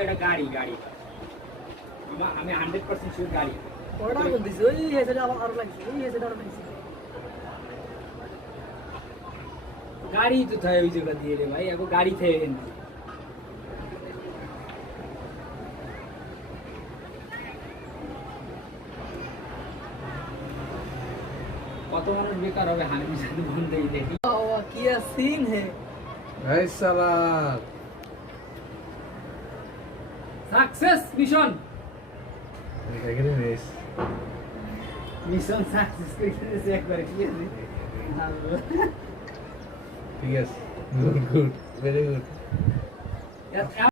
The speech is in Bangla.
এটা গাড়ি গাড়ি আমি 100% শিওর গাড়ি গাড়ি তো থাকে ওই জায়গা দিয়ে রে ভাই এখন গাড়ি থেকে কত মানুষ বেকার হবে হানিমি সাথে বন্ধই দেখি क्या सीन है এই সালা সাকসেস মিশন এখানে নেস মিশন সাকসেস করে দিয়েছে একবারে কি আছে ঠিক আছে গুড ভেরি গুড